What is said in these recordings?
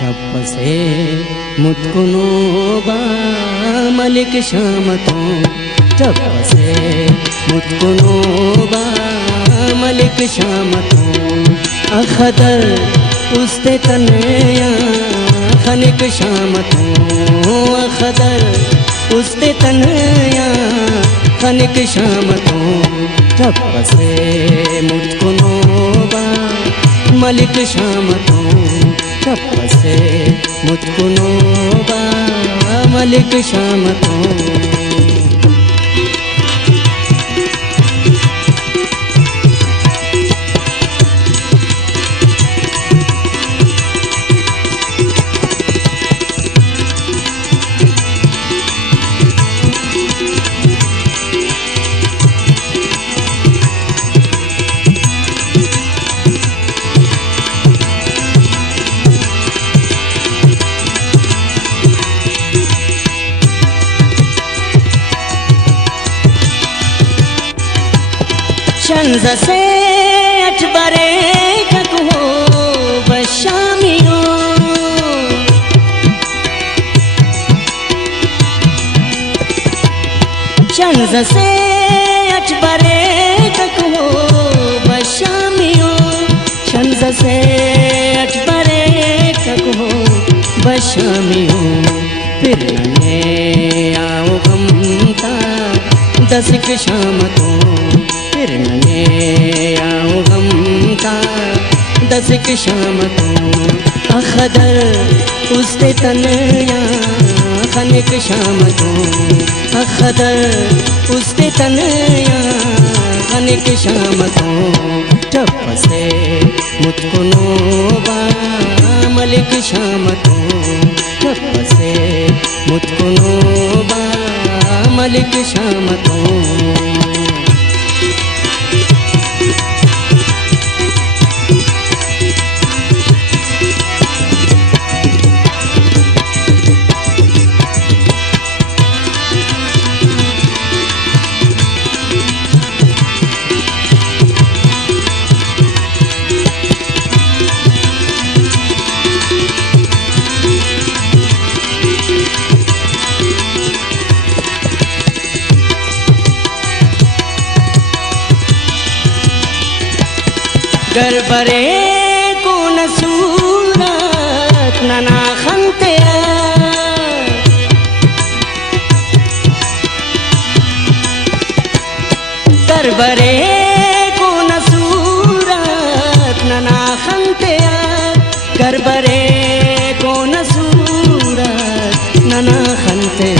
तपसे मुतकुनोबा मलिक शामतो तपसे मुतकुनोबा मलिक शामतो अखदर उस्ते तनया खनिक शामतो अखदर उस्ते तनया खनिक शामतो तपसे मुतकुनोबा मलिक शामतो तपसे मुतकुनोबा मलिक शामतो शंज़ से अठबरे कको बशामियो शंज़ से अठबरे कको बशामियो शंज़ से अठबरे कको बशामियो फिर ने आओ गमता दसिक शामतो फिर नने आओ गमता दसिक शामतो अखदर उस्ते तनया खनिक शामतो अखदर उस्ते तनया खनिक शामतो तपसे मुतकुनोबा मलिक शामतो तपसे मुतकुनोबा मलिक शामतो गरबरे को नसूरत नना खंते गरबरे को नसूरत नना खंते गरबरे को नसूरत नना खंते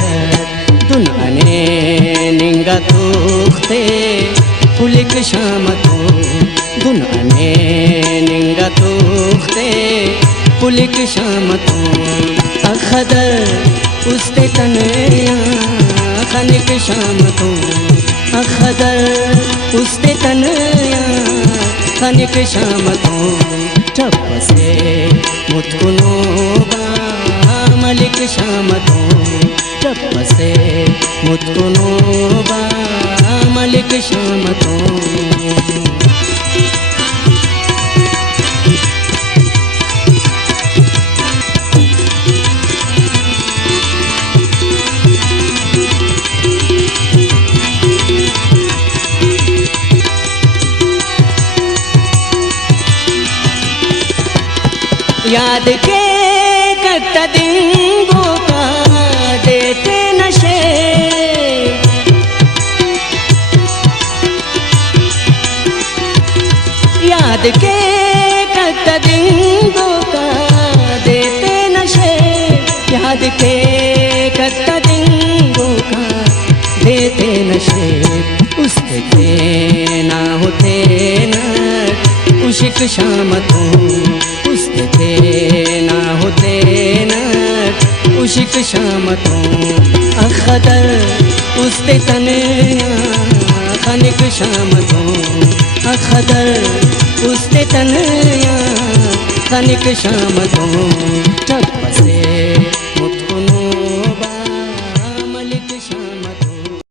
दुनाने निंगा तोखते पुलिक शामतो दुनाने निंगा तोखते पुलिक शामतो अखदर उस्ते तनया खनिक शामतो अखदर उस्ते तनया खनिक शामतो तपसे मुतकुनोबा मलिक शामतो तपसे मुतकुनोबा मलिक शामतो याद के कत दिंगों का देते नशे याद के कत दिंगो का देते नशे, याद के कत दिंगो का देते नशे, उसके थे ना होते न उशिक शामतों, उसके थे ना होते न उशिक शामतों। अखदर उसते तनया खनिक शामतों, अखदर उसते तनया खनिक शामतों।